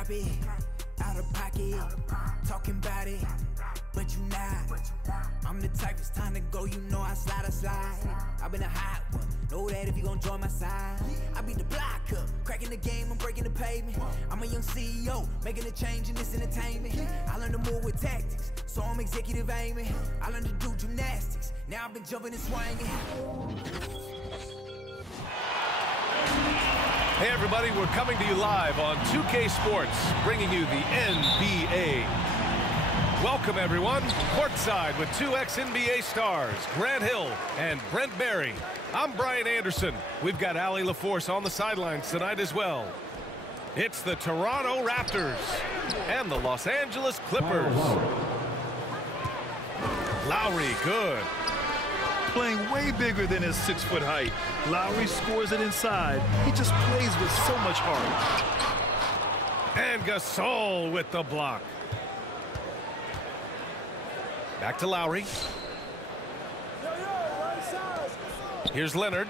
drop it, out of pocket, talking about it, but you not. I'm the type, it's time to go, you know I slide. I've been a hot one, know that if you gon' join my side. I beat the block up, cracking the game, I'm breaking the pavement. I'm a young CEO, making a change in this entertainment. I learned to move with tactics, so I'm executive aiming. I learned to do gymnastics, now I've been jumping and swinging. Hey everybody, we're coming to you live on 2K Sports, bringing you the NBA. Welcome everyone, courtside with two ex-NBA stars, Grant Hill and Brent Barry. I'm Brian Anderson. We've got Allie LaForce on the sidelines tonight as well. It's the Toronto Raptors and the Los Angeles Clippers. Lowry, good. Playing way bigger than his 6-foot height. Lowry scores it inside. He just plays with so much heart. And Gasol with the block. Back to Lowry. Here's Leonard.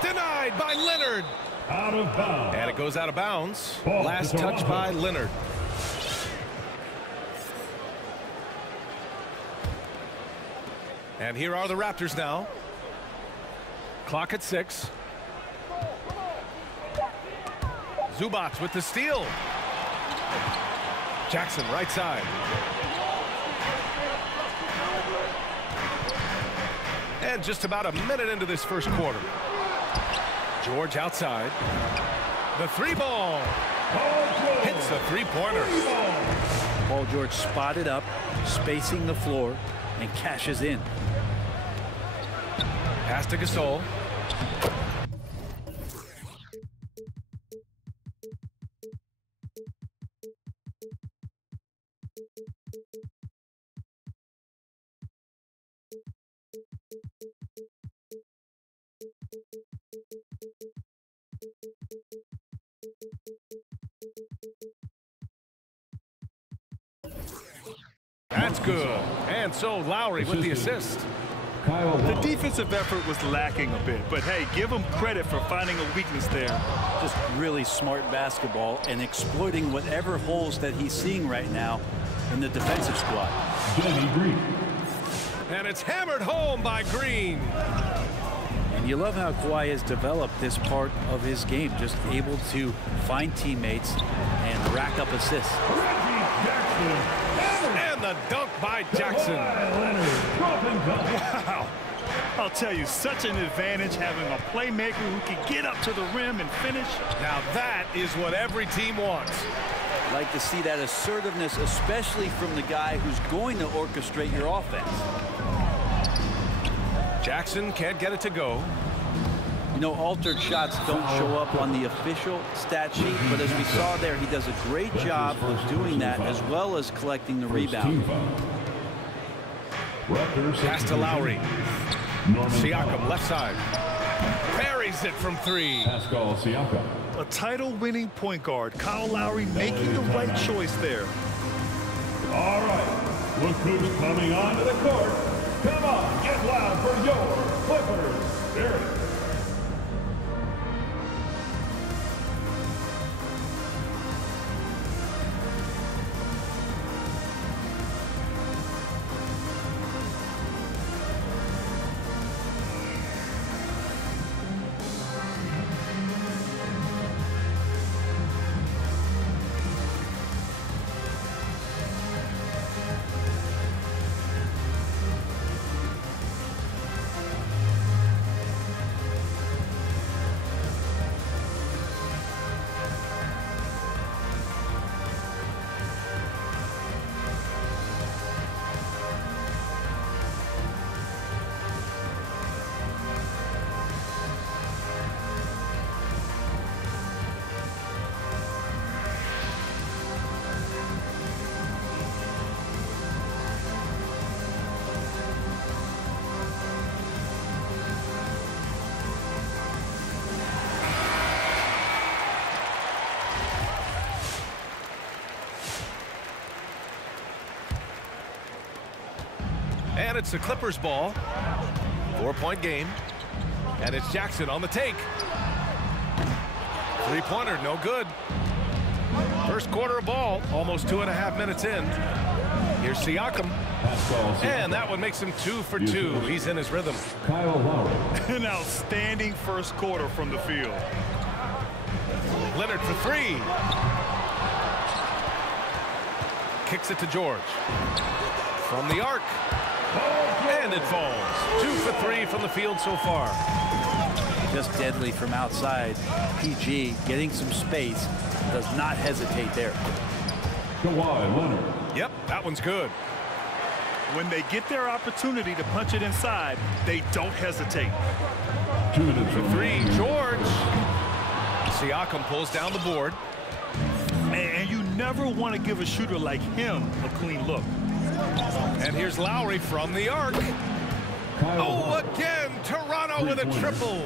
Denied by Leonard. Out of bounds. And it goes out of bounds. Last touch by Leonard. And here are the Raptors now. Clock at 6. Zubac with the steal. Jackson right side. And just about a minute into this first quarter. George outside. The three ball. Hits a three-pointer. Paul George spotted up, spacing the floor, and cashes in. Pass to Gasol. That's good. And so Lowry with the assist. The defensive effort was lacking a bit, but hey, give him credit for finding a weakness there. Just really smart basketball and exploiting whatever holes that he's seeing right now in the defensive squad. And it's hammered home by Green. And you love how Kawhi has developed this part of his game, just able to find teammates and rack up assists. And the dunk by Jackson. Wow. I'll tell you, such an advantage having a playmaker who can get up to the rim and finish. Now that is what every team wants. I'd like to see that assertiveness, especially from the guy who's going to orchestrate your offense. Jackson can't get it to go. You know, altered shots don't show up on the official stat sheet, but as we saw there, he does a great job of doing that as well as collecting the rebound. Pass to Lowry. Siakam left side. Buries it from three. A title-winning point guard, Kyle Lowry, making the right choice there. All right, look who's coming onto the court. Come on, get loud for your Clippers. Barry. And it's the Clippers ball. 4-point game. And it's Jackson on the take. Three-pointer, no good. First quarter of ball, almost 2.5 minutes in. Here's Siakam. And that one makes him 2 for 2. He's in his rhythm. Kyle Lowry. An outstanding first quarter from the field. Leonard for 3. Kicks it to George. From the arc. And it falls. 2 for 3 from the field so far. Just deadly from outside. PG getting some space. Does not hesitate there. Kawhi Leonard. Yep, that one's good. When they get their opportunity to punch it inside, they don't hesitate. 2 minutes For 3, George. Siakam pulls down the board. And you never want to give a shooter like him a clean look. And here's Lowry from the arc. Oh, again, Toronto with a triple.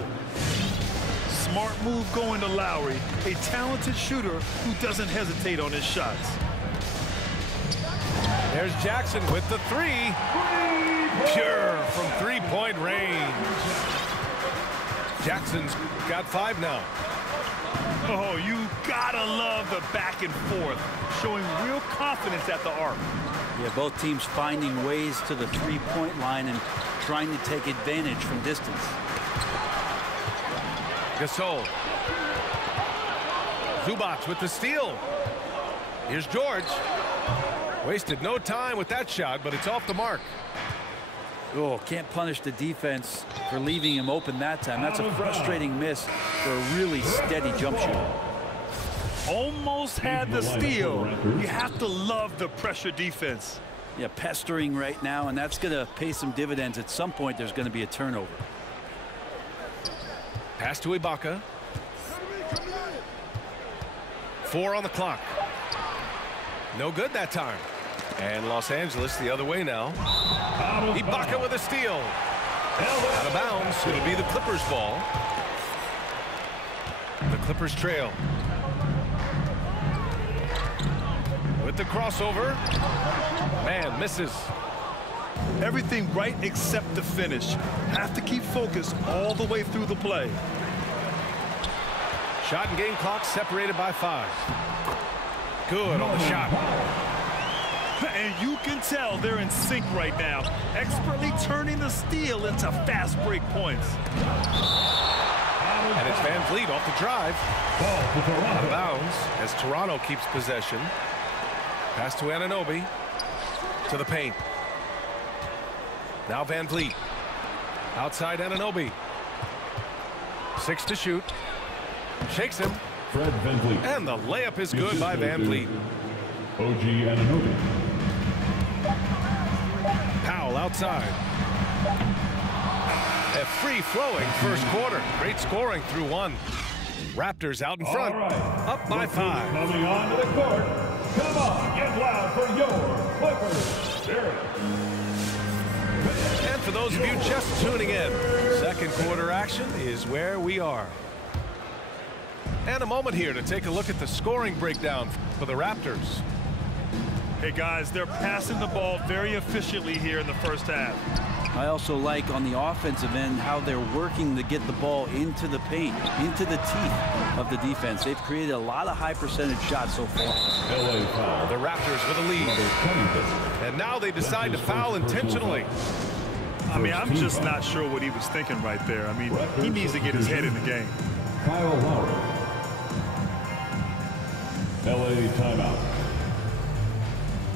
Smart move going to Lowry, a talented shooter who doesn't hesitate on his shots. There's Jackson with the 3. Pure from 3-point range. Jackson's got 5 now. Oh, you gotta love the back and forth, showing real confidence at the arc. Yeah, both teams finding ways to the 3-point line and trying to take advantage from distance. Gasol. Zubac with the steal. Here's George. Wasted no time with that shot, but it's off the mark. Oh, can't punish the defense for leaving him open that time. That's a frustrating miss for a really steady jump shot. Almost had the steal. You have to love the pressure defense. Yeah, pestering right now, and that's going to pay some dividends. At some point, there's going to be a turnover. Pass to Ibaka. 4 on the clock. No good that time. And Los Angeles the other way now. Ibaka with a steal. Out of bounds. It'll be the Clippers' ball. The Clippers trail. With the crossover. Man, misses. Everything right except the finish. Have to keep focused all the way through the play. Shot and game clock separated by 5. Good on the shot. And you can tell they're in sync right now, expertly turning the steal into fast break points. And it's Van Vliet off the drive. Out of bounds as Toronto keeps possession. Pass to Anunoby. To the paint. Now Van Vliet. Outside Anunoby. 6 to shoot. Shakes him. Fred Van Vliet. And the layup is good by Van Vliet. OG Anunoby. Powell outside. A free-flowing first quarter. Great scoring through 1. Raptors out in front. Right. Up by 5. Coming onto the court. Come on, get loud for your Clippers Spirit. And for those of you just tuning in, second quarter action is where we are. And a moment here to take a look at the scoring breakdown for the Raptors. Hey guys, they're passing the ball very efficiently here in the first half. I also like on the offensive end how they're working to get the ball into the paint, into the teeth of the defense. They've created a lot of high percentage shots so far. LA foul. The Raptors with a lead. And now they decide to foul intentionally. I mean, I'm just not sure what he was thinking right there. I mean, he needs to get his head in the game. Kyle Lowry. LA timeout.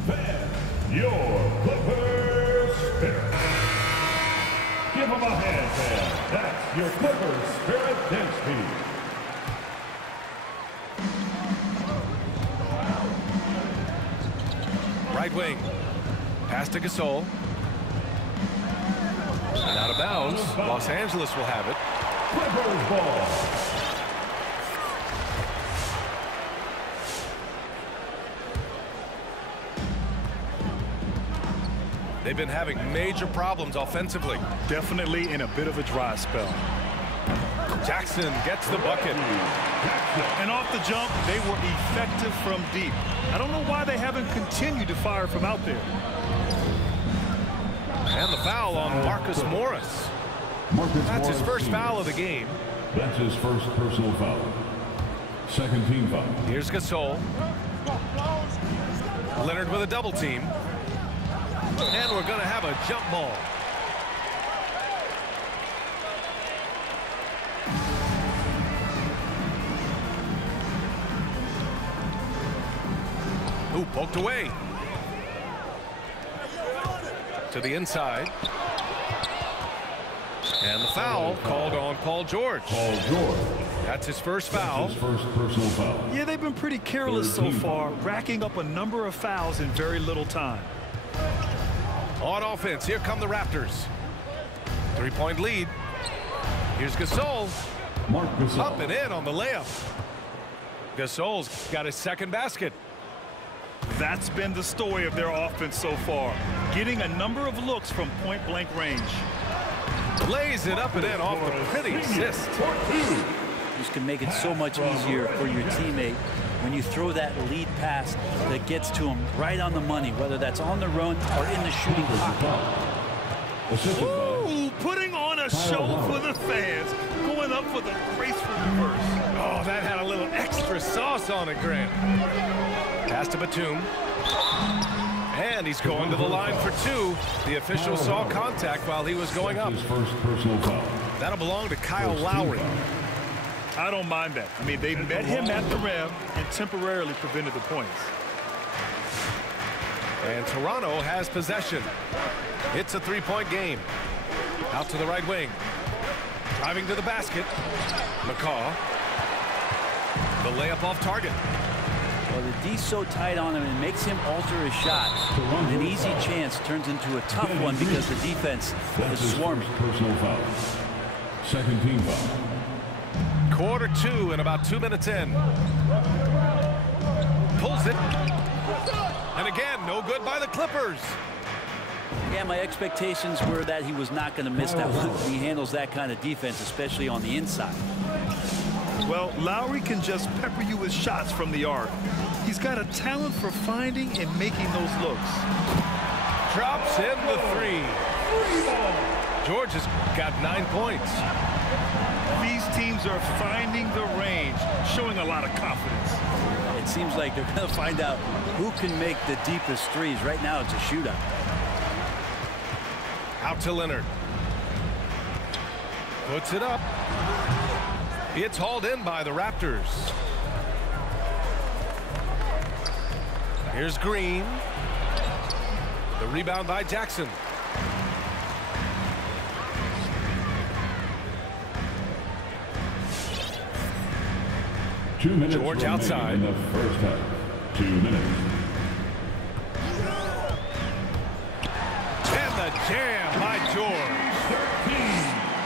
Fan your Clippers Spirit. Give them a hand, fan. That's your Clippers Spirit dance team. Right wing. Pass to Gasol. And out of bounds. Los Angeles will have it. Clippers ball. They've been having major problems offensively. Definitely in a bit of a dry spell. Jackson gets the bucket. And off the jump, they were effective from deep. I don't know why they haven't continued to fire from out there. And the foul on Marcus Morris. That's his first foul of the game. That's his first personal foul. Second team foul. Here's Gasol. Leonard with a double team. And we're going to have a jump ball. Ooh, poked away. To the inside. And the foul called on Paul George. Paul George. That's his first foul. His first personal foul. Yeah, they've been pretty careless so far, racking up a number of fouls in very little time. On offense, here come the Raptors. 3-point lead. Here's Gasol. Marc Gasol. Up and in on the layup. Gasol's got his second basket. That's been the story of their offense so far, getting a number of looks from point-blank range. Lays it up and in off the pretty assist. Just can make it so much easier for your teammate when you throw that lead pass that gets to him right on the money, whether that's on the run or in the shooting pocket. Ooh, putting on a show for the fans, going up for the graceful reverse. Oh, that had a little extra sauce on it, Grant. Pass to Batum. And he's going to the line for two. The official saw contact while he was going up. His first personal foul. That'll belong to Kyle Lowry. I don't mind that. I mean, they met him at the rim and temporarily prevented the points. And Toronto has possession. It's a three-point game. Out to the right wing. Driving to the basket. McCaw. The layup off target. Well, the D's so tight on him, it makes him alter his shot. An easy chance turns into a tough one because the defense is swarming. Personal foul. Second team foul. Quarter two and about 2 minutes in. Pulls it. And again, no good by the Clippers. Yeah, my expectations were that he was not going to miss that one. He handles that kind of defense, especially on the inside. Well, Lowry can just pepper you with shots from the arc. He's got a talent for finding and making those looks. Drops in the three. George has got 9 points. These teams are finding the range, showing a lot of confidence. It seems like they're going to find out who can make the deepest threes. Right now, it's a shootout. Out to Leonard. Puts it up. It's hauled in by the Raptors. Here's Green. The rebound by Jackson. George outside. In the first half. 2 minutes. And the jam by George.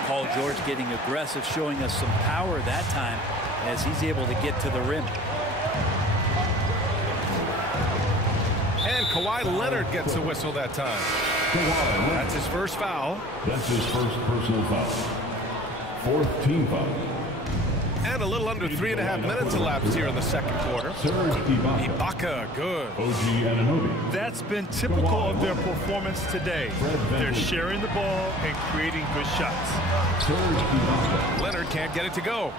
Paul George getting aggressive, showing us some power that time as he's able to get to the rim. And Kawhi Leonard gets a whistle that time. That's his first foul. That's his first personal foul. Fourth team foul. And a little under 3.5 minutes elapsed here in the second quarter. Serge Ibaka. Ibaka, good. OG Anunoby. That's been typical of their performance today. They're sharing the ball and creating good shots. Serge Ibaka. Leonard can't get it to go.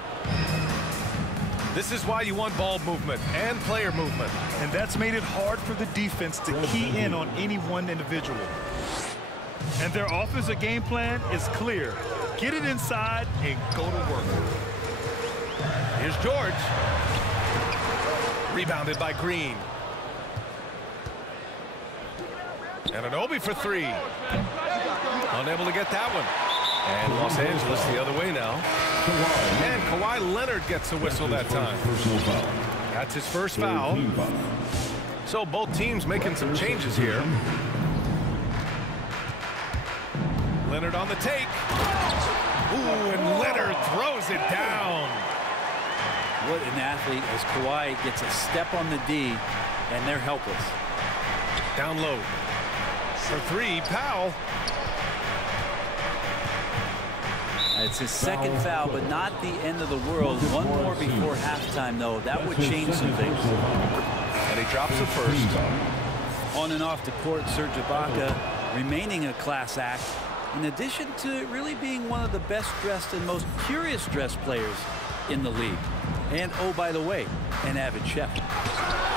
This is why you want ball movement and player movement. And that's made it hard for the defense to key in on any one individual. And their offensive game plan is clear. Get it inside and go to work. Here's George. Rebounded by Green. And Anunoby for three. Unable to get that one. And Los Angeles the other way now. And Kawhi Leonard gets a whistle that time. Personal foul. That's his first foul. So both teams making some changes here. Leonard on the take. Ooh, and Leonard throws it down. What an athlete as Kawhi gets a step on the D, and they're helpless. Down low. For three, Powell. It's his second foul, but not the end of the world. One more before halftime, though. That would change some things. And he drops the first. On and off the court, Serge Ibaka remaining a class act, in addition to really being one of the best dressed and most curious dressed players in the league. And, oh, by the way, an avid chef.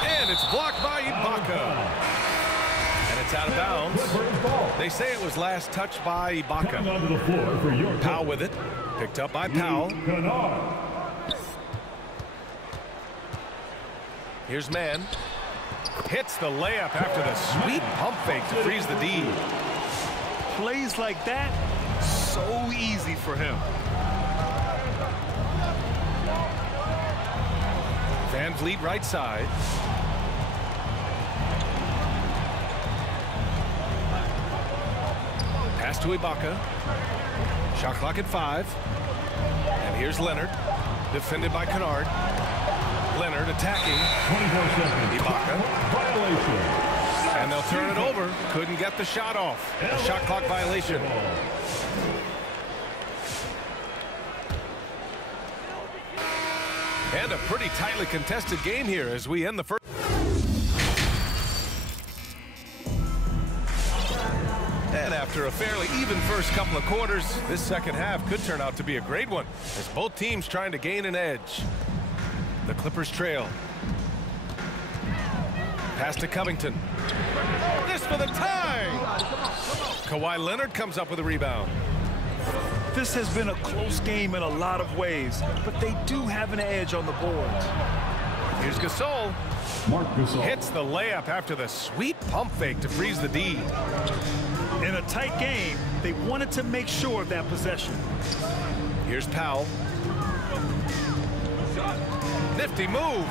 And And it's blocked by Ibaka. And it's out of bounds. They say it was last touched by Ibaka. Onto the floor for your Powell with it. Picked up by Powell. Here's Mann. Hits the layup after the sweet pump fake to freeze the D. Plays like that, so easy for him. Van Vliet right side. Pass to Ibaka. Shot clock at 5. And here's Leonard. Defended by Kennard. Leonard attacking. 24 seconds. Ibaka. Violation. And they'll turn it over. Couldn't get the shot off. A shot clock violation. And a pretty tightly contested game here as we end the first. And after a fairly even first couple of quarters, this second half could turn out to be a great one as both teams trying to gain an edge. The Clippers trail. Pass to Covington. This for the tie. Kawhi Leonard comes up with a rebound. This has been a close game in a lot of ways, but they do have an edge on the boards. Here's Gasol. Marc Gasol Hits the layup after the sweet pump fake to freeze the D. In a tight game, they wanted to make sure of that possession. Here's Powell. Nifty move.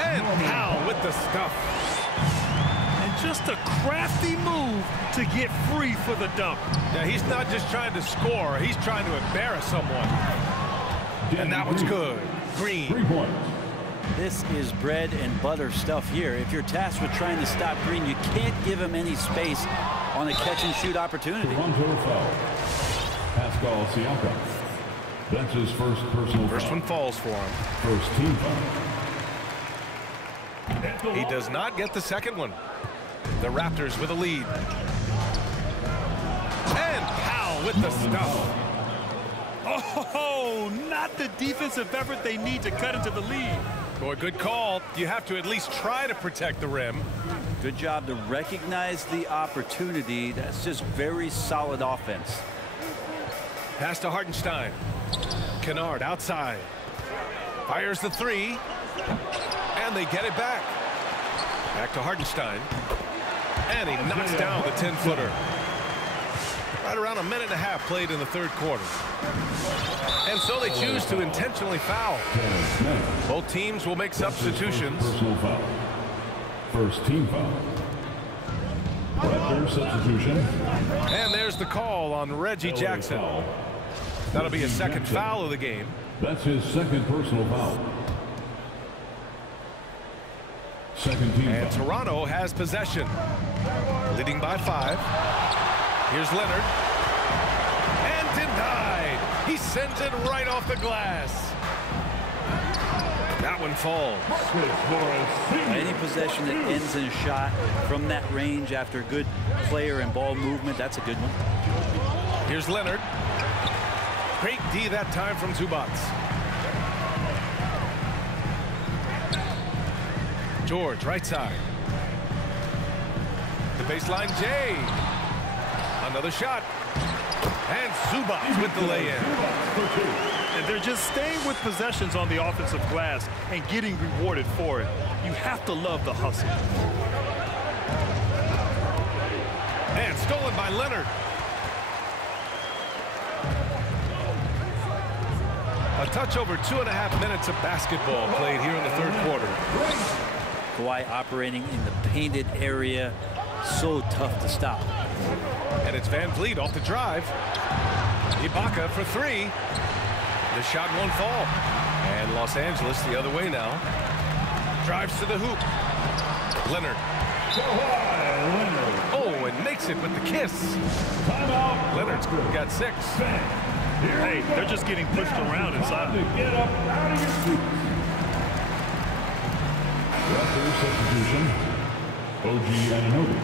And Powell with the stuff. And just a crafty move to get free for the dunk. Yeah, he's not just trying to score. He's trying to embarrass someone. And that one's good. Green. 3 points. This is bread and butter stuff here. If you're tasked with trying to stop Green, you can't give him any space on a catch-and-shoot opportunity. Toronto foul. Pascal Siakam. That's his first personal First foul. one falls for him. First team foul. He does not get the second one. The Raptors with a lead. And Powell with the stuff. Oh, not the defensive effort they need to cut into the lead. Boy, good call. You have to at least try to protect the rim. Good job to recognize the opportunity. That's just very solid offense. Pass to Hartenstein. Kennard outside. Fires the 3. And they get it back. Back to Hartenstein. And he knocks down the 10-footer. Right around a minute and a half played in the third quarter. And so they choose to intentionally foul. Both teams will make substitutions. Personal foul. First team foul. Raptors substitution. And there's the call on Reggie Jackson. That'll be his second foul of the game. That's his second personal foul. Second team And foul. Toronto has possession. Leading by 5. Here's Leonard. And denied. He sends it right off the glass. That one falls. Any possession that ends in a shot from that range after good player and ball movement, that's a good one. Here's Leonard. Great D that time from Zubac. George, right side. The baseline, Jay. Another shot. And Zubac with the lay-in. And they're just staying with possessions on the offensive glass and getting rewarded for it. You have to love the hustle. And stolen by Leonard. A touch over 2.5 minutes of basketball played here in the third quarter. Kawhi operating in the painted area. So tough to stop. And it's Van Vliet off the drive. Ibaka for 3. The shot won't fall. And Los Angeles the other way now. Drives to the hoop. Leonard. Oh, and makes it with the kiss. Leonard's got 6. Hey, they're just getting pushed around inside. Get up out of your seats. Raptors substitution. OG Anunoby.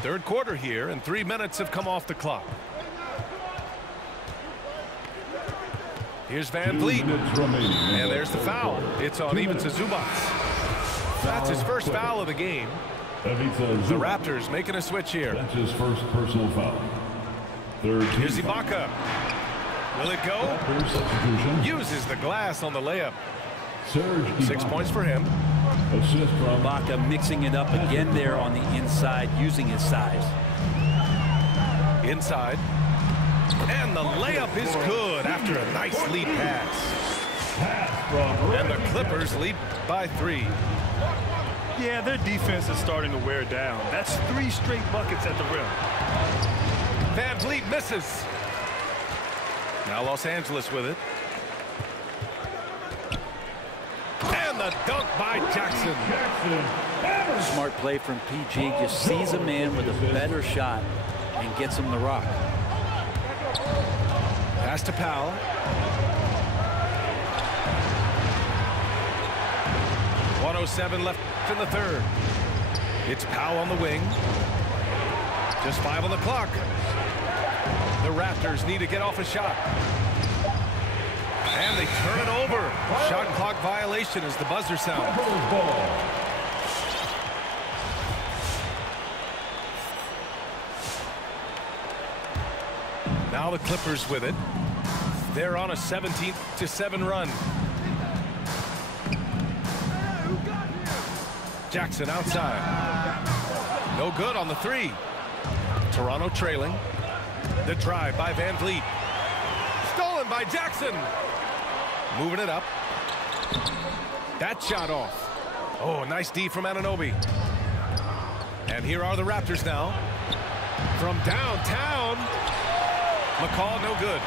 Third quarter here, and 3 minutes have come off the clock. Here's Van Vliet. And there's the foul. It's on Ivica Zubac. That's his first foul of the game. The Raptors making a switch here. That's his first personal foul. Here's Ibaka. Will it go? Uses the glass on the layup. 6 points for him. Assist from Ibaka mixing it up again there on the inside, using his size. Inside. And the layup is good after a nice lead pass. And the Clippers lead by 3. Yeah, their defense is starting to wear down. That's 3 straight buckets at the rim. Van Vliet misses. Now Los Angeles with it. And the dunk by Jackson. Smart play from PG. Just sees a man with a better shot and gets him the rock. Pass to Powell. .107 left in the third. It's Powell on the wing. Just 5 on the clock. The Raptors need to get off a shot. And they turn it over. Shot clock violation as the buzzer sounds. Now the Clippers with it. They're on a 17-7 run. Jackson outside. No good on the 3. Toronto trailing. The drive by Van Vliet. Stolen by Jackson. Moving it up. That shot off. Oh, nice D from Anunoby. And here are the Raptors now. From downtown. McCall, no good.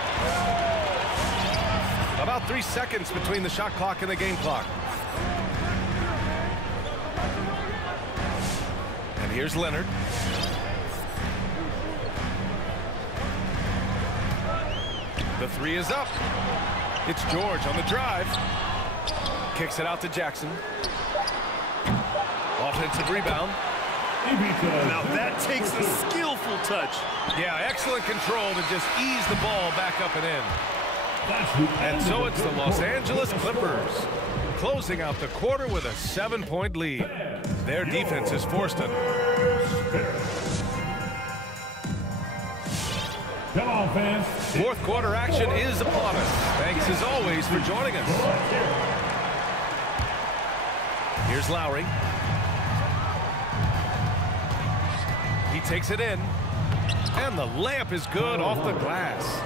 About 3 seconds between the shot clock and the game clock. And here's Leonard. The 3 is up. It's George on the drive. Kicks it out to Jackson. Offensive rebound. Now that takes a skillful touch. Yeah, excellent control to just ease the ball back up and in. And so it's the Los Angeles Clippers closing out the quarter with a 7-point lead. Their defense has forced it. Come on, fans. Fourth quarter action is upon us. Thanks as always for joining us. Here's Lowry. He takes it in. And the layup is good off the glass.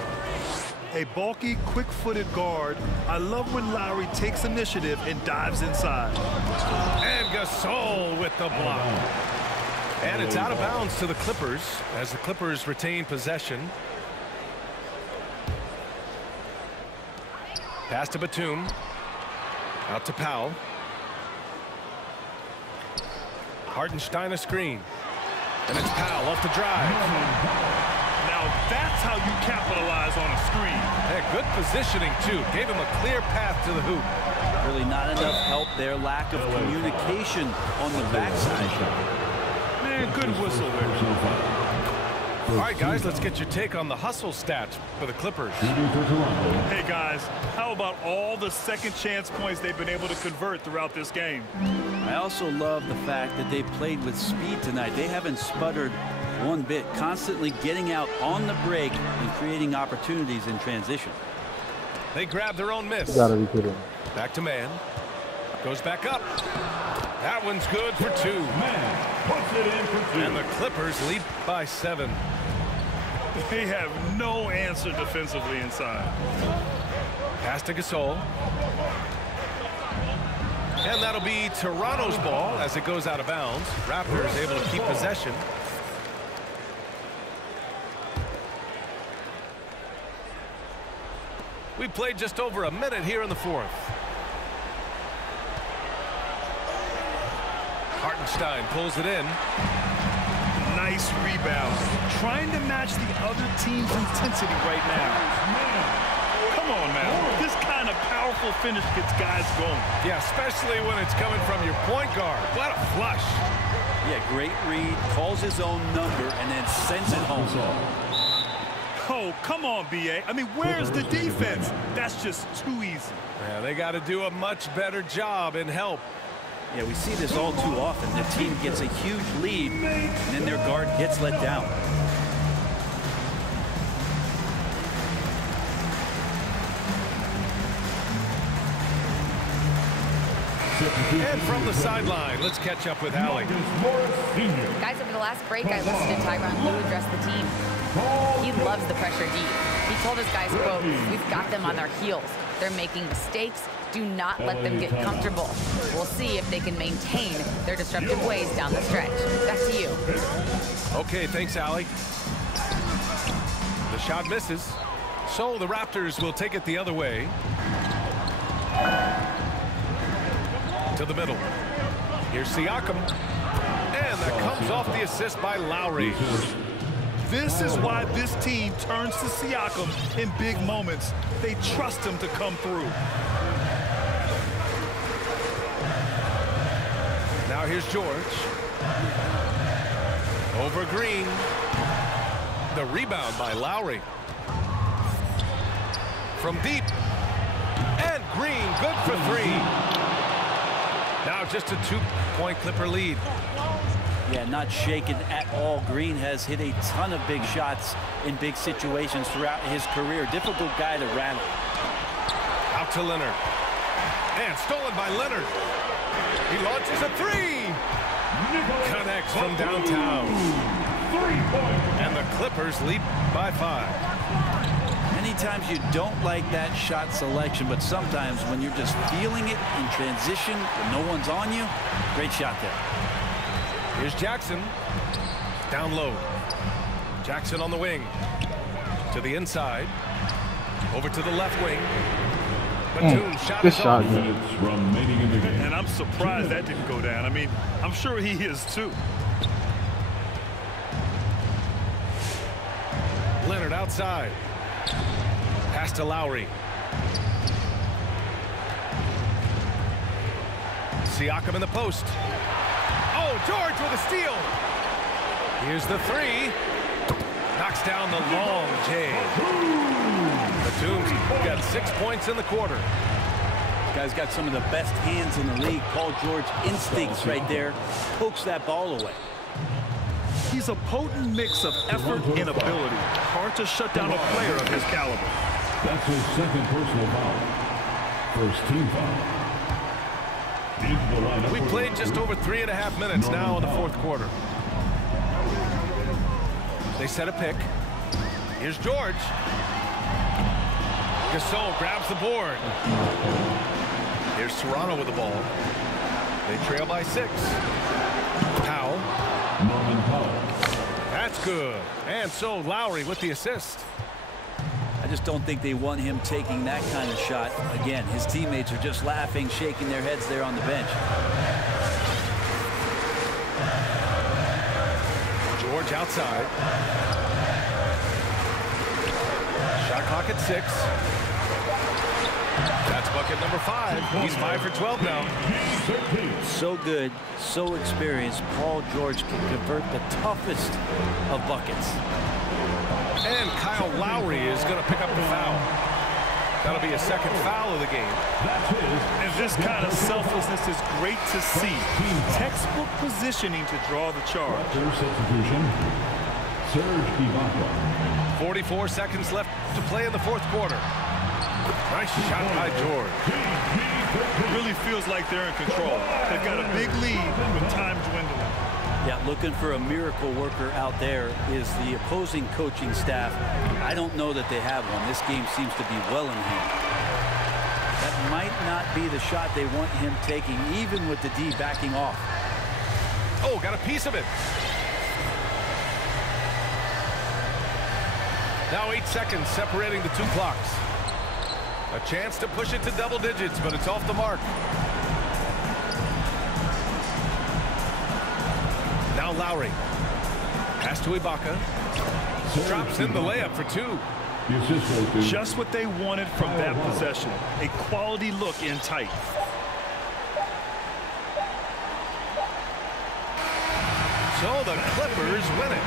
A bulky, quick-footed guard. I love when Lowry takes initiative and dives inside. And Gasol with the block. And it's out of bounds to the Clippers as the Clippers retain possession. Pass to Batum. Out to Powell. Hartenstein a screen. And it's Powell off the drive. Now that's how you capitalize on a screen. Yeah, good positioning, too. Gave him a clear path to the hoop. Really not enough help there. Lack of communication on the backside. Man, good whistle there. All right, guys, let's get your take on the hustle stats for the Clippers. Hey, guys, how about all the second chance points they've been able to convert throughout this game? I also love the fact that they played with speed tonight. They haven't sputtered one bit, constantly getting out on the break and creating opportunities in transition. They grab their own miss. Back to man. Goes back up. That one's good for 2. Man puts it in for 2. And the Clippers lead by 7. They have no answer defensively inside. Pass to Gasol. And that'll be Toronto's ball as it goes out of bounds. Raptors able to keep possession. We played just over a minute here in the fourth. Hartenstein pulls it in. Nice rebound. Trying to match the other team's intensity right now. Come on now. This kind of powerful finish gets guys going. Yeah, especially when it's coming from your point guard. What a flush. Yeah, great read. Calls his own number and then sends it home. Oh, come on, B.A. I mean, where's the defense? That's just too easy. Yeah, they got to do a much better job in help. Yeah, we see this all too often. The team gets a huge lead, and then their guard gets let down. And from the sideline, let's catch up with Allie. Guys, over the last break, I listened to Tyronn Lue address the team. He loves the pressure deep. He told his guys, quote, "We've got them on their heels. They're making mistakes. Do not let them get comfortable. We'll see if they can maintain their disruptive ways down the stretch." Back to you. Okay, thanks, Allie. The shot misses. So the Raptors will take it the other way. To the middle. Here's Siakam. And that comes off the assist by Lowry. This is why this team turns to Siakam in big moments. They trust him to come through. Now here's George. Over Green. The rebound by Lowry. From deep. And Green, good for three. Now just a 2-point Clipper lead. Yeah, not shaken at all. Green has hit a ton of big shots in big situations throughout his career. Difficult guy to rattle. Out to Leonard. And stolen by Leonard. He launches a three. Connects from downtown. And the Clippers lead by 5. Many times you don't like that shot selection, but sometimes when you're just feeling it in transition, when no one's on you, great shot there. Here's Jackson. Down low. Jackson on the wing. To the inside. Over to the left wing. Batum shot Good is shot, off. man. remaining in the game. And I'm surprised that didn't go down. I mean, I'm sure he is too. Leonard outside. Pass to Lowry. Siakam in the post. Oh, George with a steal. Here's the three. Knocks down the long J. Batum's got 6 points in the quarter. Guy's got some of the best hands in the league. Paul George instincts right there. Pokes that ball away. He's a potent mix of effort and ability. Hard to shut down a player of his caliber. That's his second personal foul. First team foul. Into the lineup. We played just over 3.5 minutes now in the fourth quarter. They set a pick. Here's George. Gasol grabs the board. Here's Toronto with the ball. They trail by 6. Powell. Norman Powell. That's good. And so Lowry with the assist. I just don't think they want him taking that kind of shot. Again, his teammates are just laughing, shaking their heads there on the bench. George outside. Shot clock at 6. That's bucket number 5. He's 5 for 12 now. So good, so experienced. Paul George can convert the toughest of buckets. And Kyle Lowry is going to pick up the foul. That'll be a second foul of the game. And this kind of selflessness is great to see. Textbook positioning to draw the charge. Third substitution. Serge Ibaka. 44 seconds left to play in the fourth quarter. Nice shot by George. It really feels like they're in control. They've got a big lead with time dwindling. Yeah, looking for a miracle worker out there is the opposing coaching staff. I don't know that they have one. This game seems to be well in hand. That might not be the shot they want him taking, even with the D backing off. Oh, got a piece of it. Now 8 seconds separating the 2 clocks. A chance to push it to double digits, but it's off the mark. Now Lowry. Pass to Ibaka. Drops in the layup for 2. Just what they wanted from that possession. A quality look in tight. So the Clippers win it.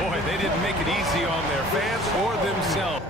Boy, they didn't make it easy on their fans or themselves.